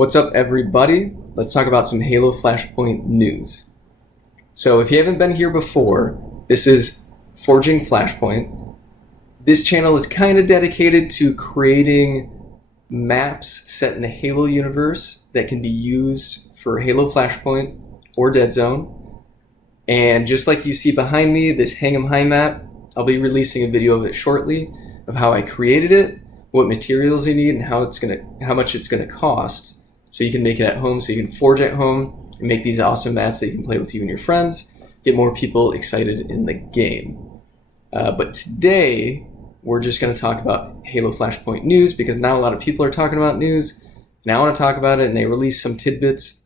What's up, everybody? Let's talk about some Halo Flashpoint news. So if you haven't been here before, this is Forging Flashpoint. This channel is kind of dedicated to creating maps set in the Halo universe that can be used for Halo Flashpoint or Dead Zone. And just like you see behind me, this Hang 'em High map, I'll be releasing a video of it shortly of how I created it, what materials you need, and how much it's gonna cost. So you can make it at home, so you can forge at home and make these awesome maps that you can play with you and your friends, get more people excited in the game. But today, we're just going to talk about Halo Flashpoint news because not a lot of people are talking about news, and I want to talk about it, and they released some tidbits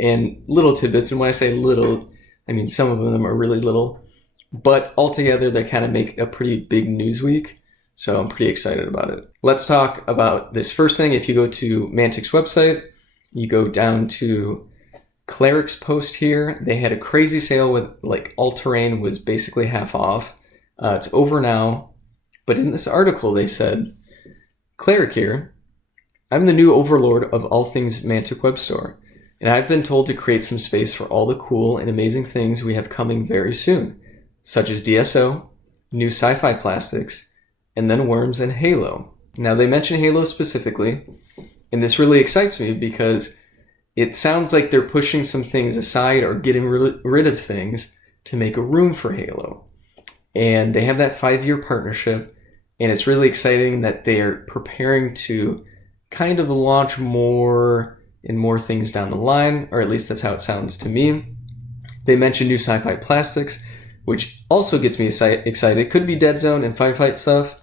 and little tidbits, and when I say little, I mean some of them are really little, but altogether they kind of make a pretty big news week. So I'm pretty excited about it. Let's talk about this first thing. If you go to Mantic's website, you go down to Cleric's post here. They had a crazy sale with like all-terrain was basically half off. It's over now. But in this article, they said, Cleric here, I'm the new overlord of all things Mantic Web Store, and I've been told to create some space for all the cool and amazing things we have coming very soon, such as DSO, new sci-fi plastics, and then Worms and Halo. Now they mention Halo specifically, and this really excites me because it sounds like they're pushing some things aside or getting rid of things to make a room for Halo. And they have that 5-year partnership, and it's really exciting that they're preparing to kind of launch more and more things down the line, or at least that's how it sounds to me. They mentioned new sci-fi plastics, which also gets me excited. It could be Dead Zone and Firefight stuff,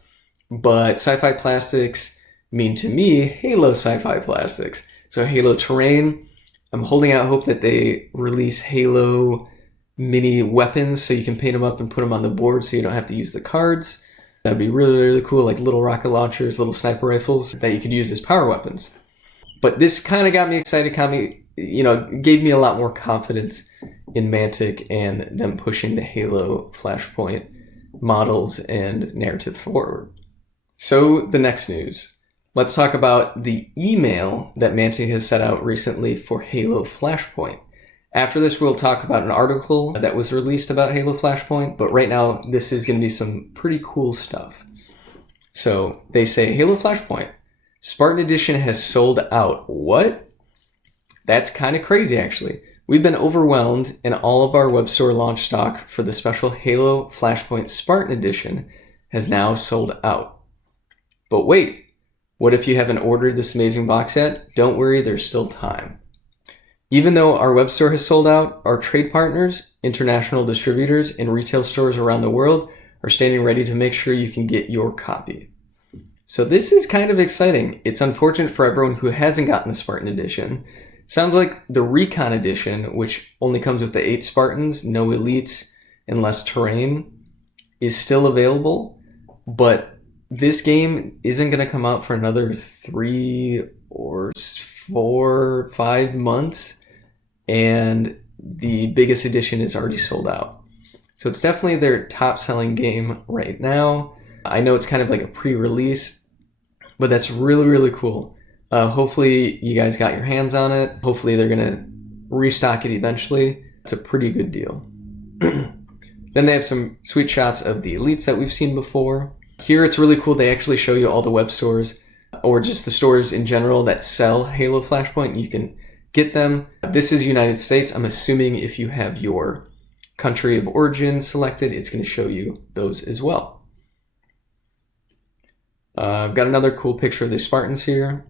but sci-fi plastics mean to me Halo sci-fi plastics. So Halo terrain, I'm holding out hope that they release Halo mini weapons so you can paint them up and put them on the board so you don't have to use the cards. That'd be really, really cool, like little rocket launchers, little sniper rifles that you could use as power weapons. But this kind of got me excited, gave me a lot more confidence in Mantic and them pushing the Halo Flashpoint models and narrative forward. So the next news. Let's talk about the email that Mantic has set out recently for Halo Flashpoint. After this, we'll talk about an article that was released about Halo Flashpoint, but right now, this is going to be some pretty cool stuff. So they say, Halo Flashpoint, Spartan Edition has sold out. What? That's kind of crazy, actually. We've been overwhelmed, and all of our web store launch stock for the special Halo Flashpoint Spartan Edition has now sold out. But wait, what if you haven't ordered this amazing box yet? Don't worry, there's still time. Even though our web store has sold out, our trade partners, international distributors, and retail stores around the world are standing ready to make sure you can get your copy. So this is kind of exciting. It's unfortunate for everyone who hasn't gotten the Spartan Edition. Sounds like the Recon Edition, which only comes with the 8 Spartans, no elites, and less terrain, is still available, but this game isn't going to come out for another 3 or 4, 5 months, and the biggest edition is already sold out. So it's definitely their top-selling game right now. I know it's kind of like a pre-release, but that's really, really cool. Hopefully you guys got your hands on it. Hopefully they're going to restock it eventually. It's a pretty good deal. Then they have some sweet shots of the elites that we've seen before. Here it's really cool. They actually show you all the web stores or just the stores in general that sell Halo Flashpoint. You can get them. This is United States. I'm assuming if you have your country of origin selected, it's going to show you those as well. I've got another cool picture of the Spartans here.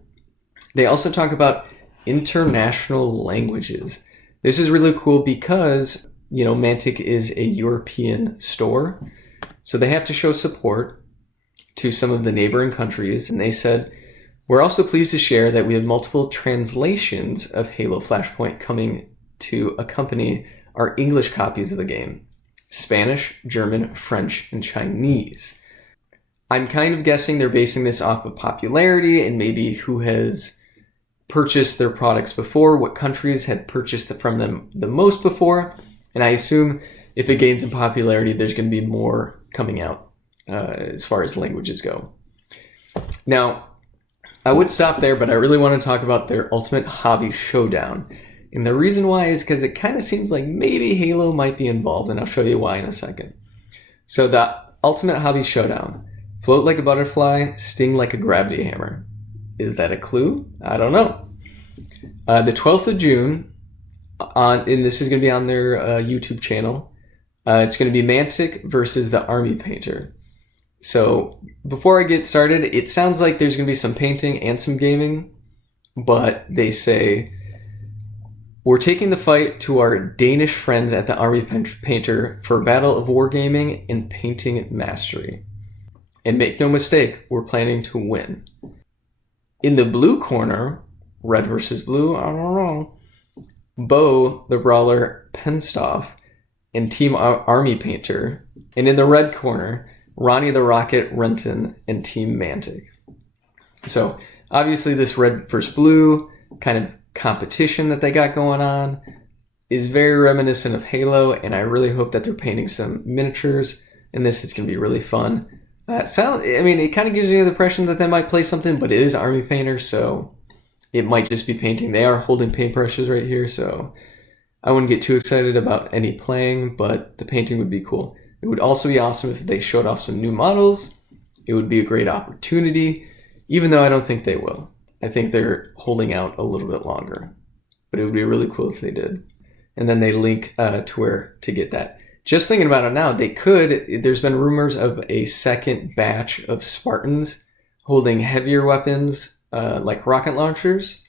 They also talk about international languages. This is really cool because, Mantic is a European store, so they have to show support to some of the neighboring countries, and they said, we're also pleased to share that we have multiple translations of Halo Flashpoint coming to accompany our English copies of the game. Spanish, German, French, and Chinese. I'm kind of guessing they're basing this off of popularity and maybe who has purchased their products before, what countries had purchased from them the most before, and I assume if it gains in popularity, there's going to be more coming out as far as languages go. Now, I would stop there, but I really want to talk about their Ultimate Hobby Showdown. And the reason why is because it kind of seems like maybe Halo might be involved, and I'll show you why in a second. So the Ultimate Hobby Showdown. Float like a butterfly, sting like a gravity hammer. Is that a clue? I don't know. The 12th of June, and this is going to be on their YouTube channel. It's going to be Mantic versus the Army Painter. So before I get started, it sounds like there's going to be some painting and some gaming, but they say, we're taking the fight to our Danish friends at the Army Painter for a battle of wargaming and painting mastery. And make no mistake, we're planning to win. In the blue corner, red versus blue, I don't know, Bo, the Brawler, Penstoff, and Team Army Painter. And in the red corner, Ronnie the Rocket, Renton, and Team Mantic. So obviously this red versus blue kind of competition that they got going on is very reminiscent of Halo, and I really hope that they're painting some miniatures in this. It's going to be really fun. It kind of gives me the impression that they might play something, but it is Army Painter, so it might just be painting. They are holding paintbrushes right here, so I wouldn't get too excited about any playing, but the painting would be cool. It would also be awesome if they showed off some new models. It would be a great opportunity, even though I don't think they will. I think they're holding out a little bit longer, but it would be really cool if they did. And then they link to where to get that. Just thinking about it now, there's been rumors of a second batch of Spartans holding heavier weapons like rocket launchers.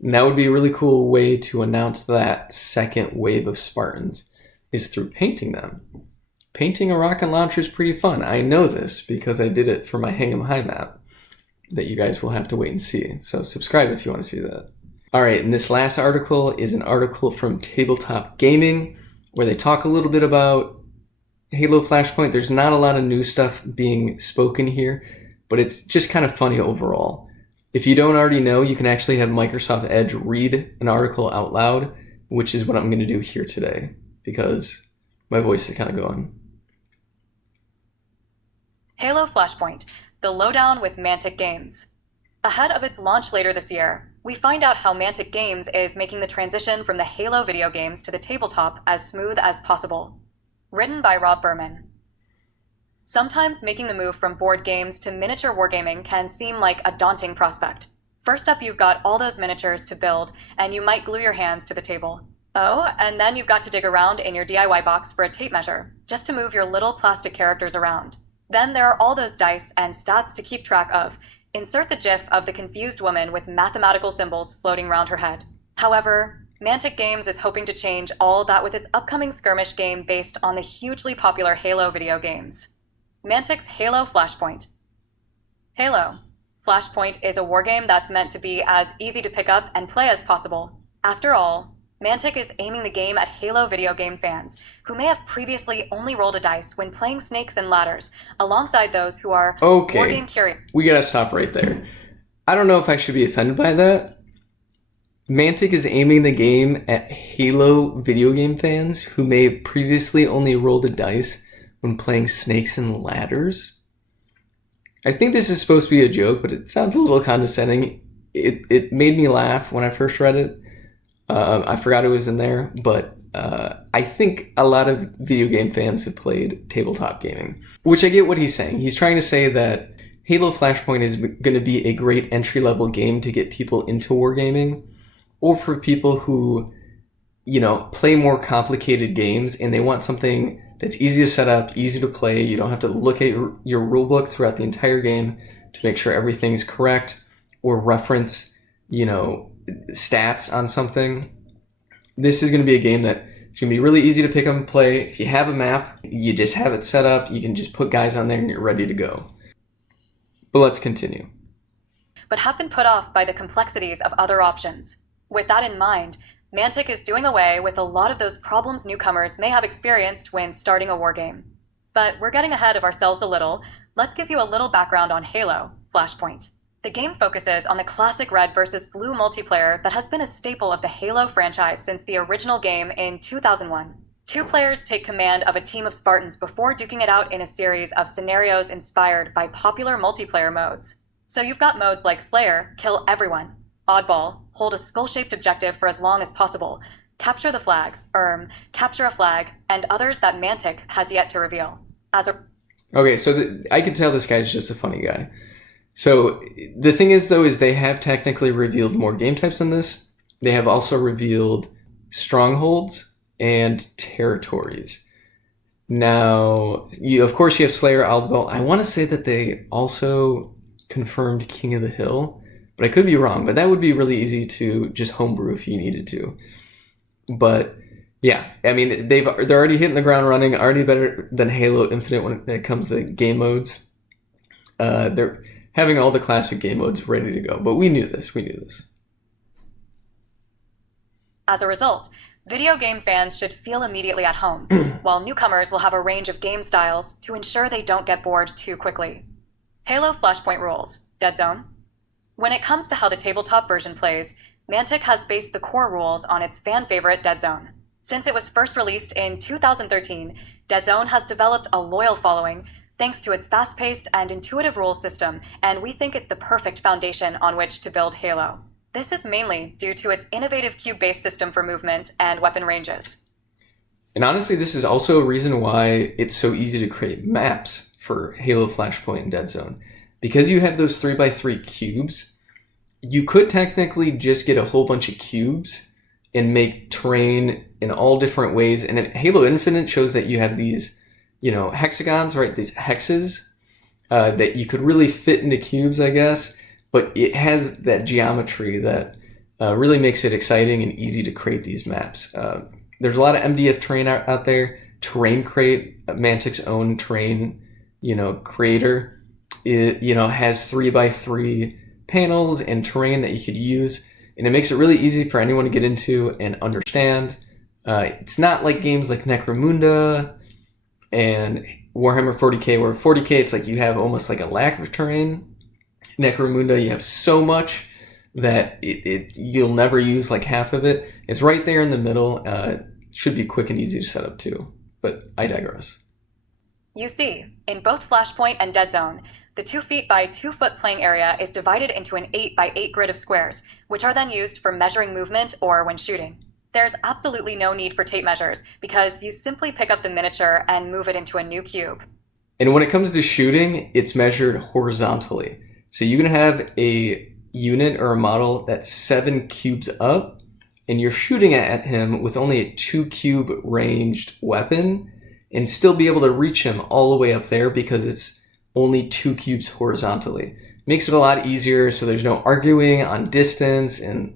And that would be a really cool way to announce that second wave of Spartans is through painting them. Painting a rocket launcher is pretty fun. I know this because I did it for my Hang 'em High map that you guys will have to wait and see. So subscribe if you want to see that. All right, and this last article is an article from Tabletop Gaming where they talk a little bit about Halo Flashpoint. There's not a lot of new stuff being spoken here, but it's just kind of funny overall. If you don't already know, you can actually have Microsoft Edge read an article out loud, which is what I'm going to do here today because my voice is kind of going. Halo Flashpoint, the lowdown with Mantic Games. Ahead of its launch later this year, we find out how Mantic Games is making the transition from the Halo video games to the tabletop as smooth as possible. Written by Rob Berman. Sometimes making the move from board games to miniature wargaming can seem like a daunting prospect. First up, you've got all those miniatures to build, and you might glue your hands to the table. Oh, and then you've got to dig around in your DIY box for a tape measure, just to move your little plastic characters around. Then there are all those dice and stats to keep track of. Insert the gif of the confused woman with mathematical symbols floating around her head. However, Mantic Games is hoping to change all that with its upcoming skirmish game based on the hugely popular Halo video games. Mantic's Halo Flashpoint. Halo. Flashpoint is a wargame that's meant to be as easy to pick up and play as possible. After all, Mantic is aiming the game at Halo video game fans, who may have previously only rolled a dice when playing Snakes and Ladders, alongside those who are wargame curious. We gotta stop right there. I don't know if I should be offended by that. Mantic is aiming the game at Halo video game fans who may have previously only rolled a dice when playing Snakes and Ladders. I think this is supposed to be a joke, but it sounds a little condescending. It made me laugh when I first read it. I forgot it was in there, but I think a lot of video game fans have played tabletop gaming, which I get what he's saying. He's trying to say that Halo Flashpoint is going to be a great entry-level game to get people into wargaming, or for people who, play more complicated games and they want something that's easy to set up, easy to play. You don't have to look at your rulebook throughout the entire game to make sure everything's correct or reference, stats on something. This is going to be a game that it's going to be really easy to pick up and play. If you have a map, you just have it set up. You can just put guys on there and you're ready to go. But let's continue. But have been put off by the complexities of other options. With that in mind, Mantic is doing away with a lot of those problems newcomers may have experienced when starting a wargame. But we're getting ahead of ourselves a little. Let's give you a little background on Halo Flashpoint. The game focuses on the classic red versus blue multiplayer that has been a staple of the Halo franchise since the original game in 2001. Two players take command of a team of Spartans before duking it out in a series of scenarios inspired by popular multiplayer modes. So you've got modes like Slayer, kill everyone, Oddball, hold a skull-shaped objective for as long as possible, Capture the Flag, Capture a Flag, and others that Mantic has yet to reveal. Okay, so I can tell this guy's just a funny guy. So the thing is, though, is they have technically revealed more game types than this. They have also revealed strongholds and territories. Now, of course, you have Slayer, Oddball. I want to say that they also confirmed King of the Hill, but I could be wrong. But that would be really easy to just homebrew if you needed to. But yeah, I mean, they're already hitting the ground running, already better than Halo Infinite when it comes to game modes. They're having all the classic game modes ready to go, but we knew this. As a result, video game fans should feel immediately at home, while newcomers will have a range of game styles to ensure they don't get bored too quickly. Halo Flashpoint rules, Dead Zone. When it comes to how the tabletop version plays, Mantic has based the core rules on its fan favorite Dead Zone. Since it was first released in 2013, Dead Zone has developed a loyal following thanks to its fast-paced and intuitive rules system, and we think it's the perfect foundation on which to build Halo. This is mainly due to its innovative cube-based system for movement and weapon ranges. And honestly, this is also a reason why it's so easy to create maps for Halo Flashpoint and Dead Zone. Because you have those 3x3 cubes, you could technically just get a whole bunch of cubes and make terrain in all different ways. And Halo Infinite shows that you have these, hexagons, right? These hexes that you could really fit into cubes, I guess. But it has that geometry that really makes it exciting and easy to create these maps. There's a lot of MDF terrain out there. Terrain Crate, Mantic's own terrain, creator, it has 3x3 panels and terrain that you could use, and it makes it really easy for anyone to get into and understand. It's not like games like Necromunda and Warhammer 40k, where 40k it's like you have almost like a lack of terrain. Necromunda, you have so much that you'll never use like half of it. It's right there in the middle. Should be quick and easy to set up too, but I digress. You see, in both Flashpoint and Dead Zone, the 2 feet by 2 foot playing area is divided into an 8 by 8 grid of squares, which are then used for measuring movement or when shooting. There's absolutely no need for tape measures because you simply pick up the miniature and move it into a new cube. And when it comes to shooting, it's measured horizontally. So you can have a unit or a model that's 7 cubes up, and you're shooting at him with only a 2 cube ranged weapon and still be able to reach him all the way up there because it's only 2 cubes horizontally. Makes it a lot easier so there's no arguing on distance and,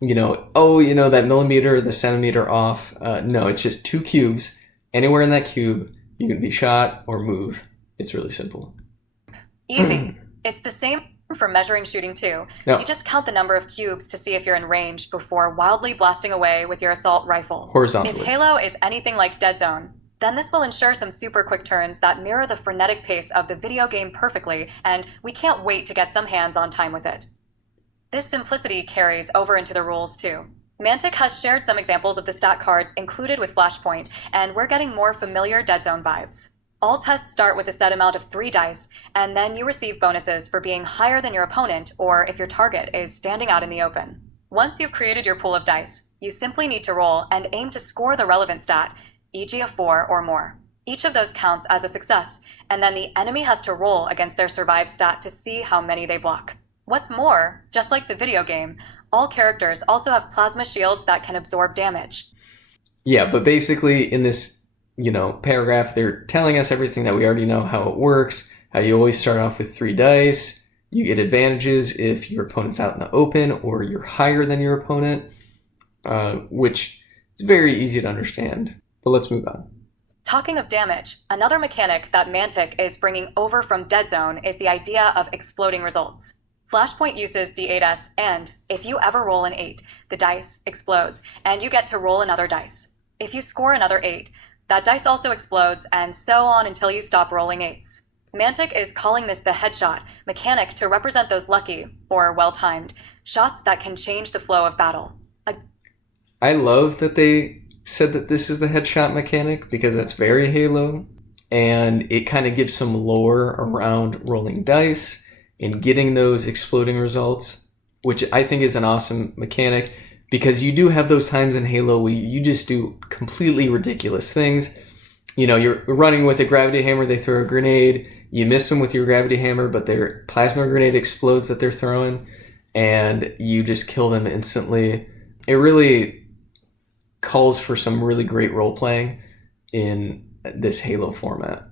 that millimeter or the centimeter off. No, it's just 2 cubes. Anywhere in that cube, you can be shot or move. It's really simple. Easy. It's the same for measuring shooting too. Yeah. You just count the number of cubes to see if you're in range before wildly blasting away with your assault rifle. Horizontally. If Halo is anything like Dead Zone, then this will ensure some super quick turns that mirror the frenetic pace of the video game perfectly, and we can't wait to get some hands-on time with it. This simplicity carries over into the rules too. Mantic has shared some examples of the stat cards included with Flashpoint, and we're getting more familiar Dead Zone vibes. All tests start with a set amount of 3 dice, and then you receive bonuses for being higher than your opponent or if your target is standing out in the open. Once you've created your pool of dice, you simply need to roll and aim to score the relevant stat, e.g. a 4 or more. Each of those counts as a success, and then the enemy has to roll against their survive stat to see how many they block. What's more, just like the video game, all characters also have plasma shields that can absorb damage. Yeah, but basically in this, paragraph, they're telling us everything that we already know, how it works, how you always start off with 3 dice. You get advantages if your opponent's out in the open or you're higher than your opponent, which is very easy to understand. But let's move on. Talking of damage, another mechanic that Mantic is bringing over from Dead Zone is the idea of exploding results. Flashpoint uses D8S, and if you ever roll an 8, the dice explodes, and you get to roll another dice. If you score another 8, that dice also explodes, and so on until you stop rolling 8s. Mantic is calling this the headshot mechanic to represent those lucky, or well-timed, shots that can change the flow of battle. I love that they said that this is the headshot mechanic because that's very Halo, and it kind of gives some lore around rolling dice and getting those exploding results, which I think is an awesome mechanic, because you do have those times in Halo where you just do completely ridiculous things. You know, you're running with a gravity hammer, they throw a grenade, you miss them with your gravity hammer, but their plasma grenade explodes that they're throwing, and you just kill them instantly. It really calls for some really great role-playing in this Halo format.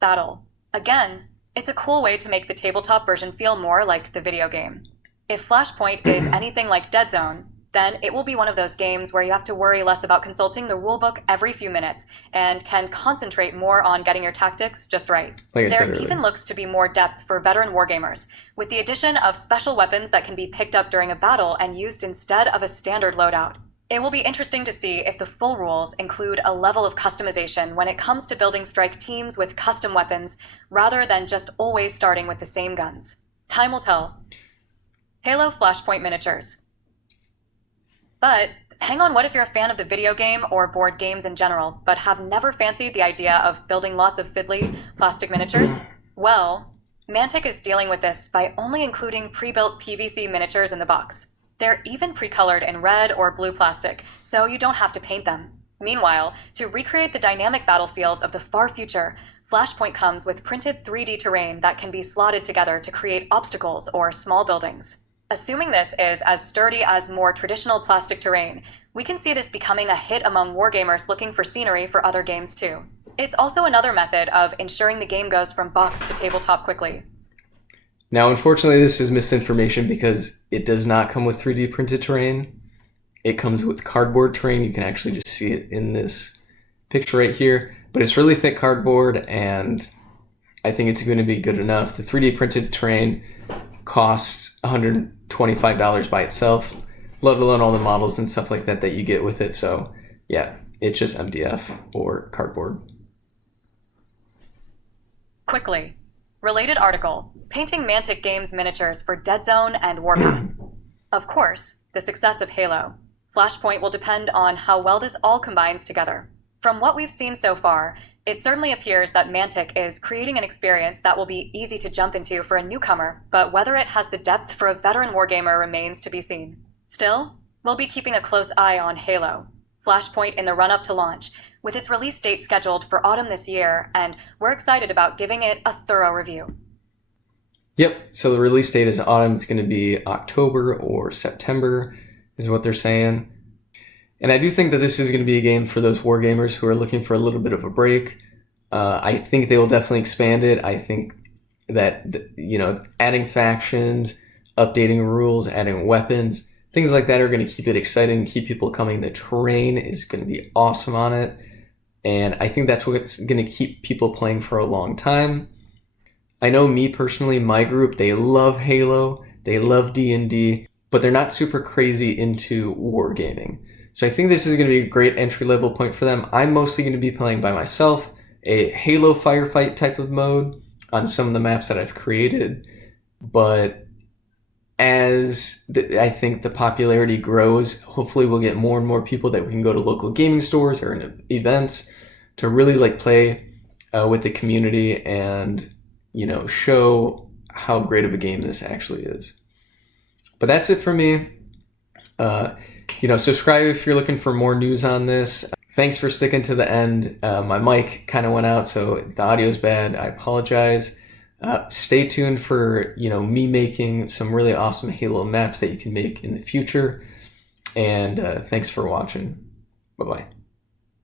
Battle. Again, it's a cool way to make the tabletop version feel more like the video game. If Flashpoint is anything like Dead Zone, then it will be one of those games where you have to worry less about consulting the rulebook every few minutes and can concentrate more on getting your tactics just right. There even looks to be more depth for veteran wargamers, with the addition of special weapons that can be picked up during a battle and used instead of a standard loadout. It will be interesting to see if the full rules include a level of customization when it comes to building strike teams with custom weapons, rather than just always starting with the same guns. Time will tell. Halo Flashpoint miniatures. But hang on, what if you're a fan of the video game or board games in general, but have never fancied the idea of building lots of fiddly plastic miniatures? Well, Mantic is dealing with this by only including pre-built PVC miniatures in the box. They're even pre-colored in red or blue plastic, so you don't have to paint them. Meanwhile, to recreate the dynamic battlefields of the far future, Flashpoint comes with printed 3D terrain that can be slotted together to create obstacles or small buildings. Assuming this is as sturdy as more traditional plastic terrain, we can see this becoming a hit among wargamers looking for scenery for other games too. It's also another method of ensuring the game goes from box to tabletop quickly. Now, unfortunately, this is misinformation because it does not come with 3D printed terrain. It comes with cardboard terrain. You can actually just see it in this picture right here. But it's really thick cardboard, and I think it's going to be good enough. The 3D printed terrain costs $125 by itself, let alone all the models and stuff like that that you get with it. So yeah, it's just MDF or cardboard. Quickly, related article, painting Mantic Games miniatures for Dead Zone and Warpath. Of course, the success of Halo. Flashpoint will depend on how well this all combines together. From what we've seen so far, it certainly appears that Mantic is creating an experience that will be easy to jump into for a newcomer, but whether it has the depth for a veteran wargamer remains to be seen. Still, we'll be keeping a close eye on Halo, Flashpoint in the run-up to launch, with its release date scheduled for autumn this year, and we're excited about giving it a thorough review. Yep, so the release date is autumn. It's going to be October or September is what they're saying. And I do think that this is going to be a game for those wargamers who are looking for a little bit of a break. I think they will definitely expand it. I think that, adding factions, updating rules, adding weapons, things like that are going to keep it exciting, keep people coming. The terrain is going to be awesome on it. And I think that's what's going to keep people playing for a long time. I know me personally, my group, they love Halo, they love D&D, but they're not super crazy into wargaming. So I think this is going to be a great entry-level point for them. I'm mostly going to be playing by myself, a Halo firefight type of mode on some of the maps that I've created. But as I think the popularity grows, hopefully we'll get more and more people that we can go to local gaming stores or in events to really play with the community and show how great of a game this actually is. But that's it for me. Subscribe if you're looking for more news on this. Thanks for sticking to the end. My mic kind of went out, so if the audio is bad, I apologize. Stay tuned for, me making some really awesome Halo maps that you can make in the future. And thanks for watching. Bye-bye.